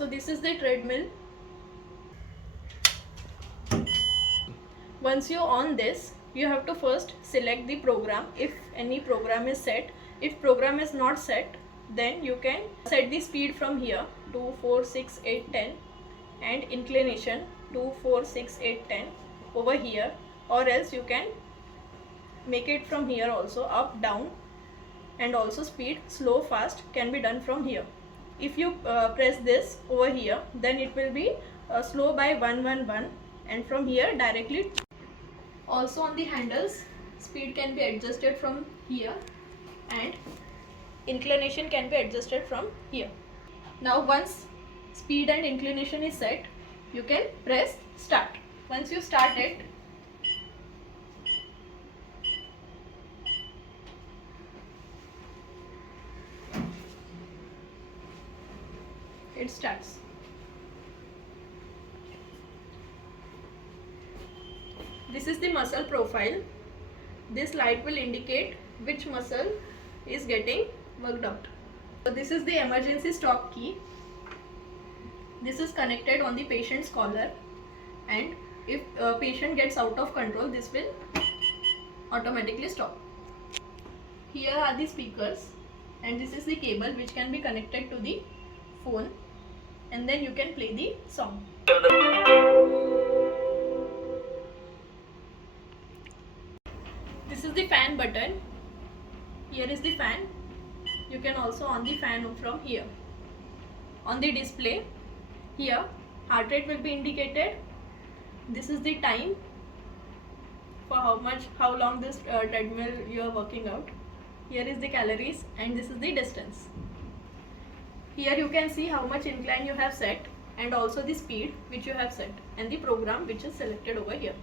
So this is the treadmill. Once you on this, you have to first select the program if any program is set. If program is not set, then you can set the speed from here 2, 4, 6, 8, 10 and inclination 2, 4, 6, 8, 10 over here, or else you can make it from here also, up, down, and also speed slow, fast can be done from here. If you press this over here, then it will be slow by 1, 1, 1, and from here directly. Also on the handles, speed can be adjusted from here and inclination can be adjusted from here. Now once speed and inclination is set, you can press start. Once you start it, it starts. This is the muscle profile. This light will indicate which muscle is getting worked out. So this is the emergency stop key. This is connected on the patient's collar, and if patient gets out of control, this will automatically stop. Here are the speakers, and this is the cable which can be connected to the phone, and then you can play the song. This is the fan button. Here is the fan. You can also on the fan from here. On the display, here heart rate will be indicated. This is the time for how long this treadmill you are working out. Here is the calories, and this is the distance. Here you can see how much incline you have set, and also the speed which you have set, and the program which is selected over here.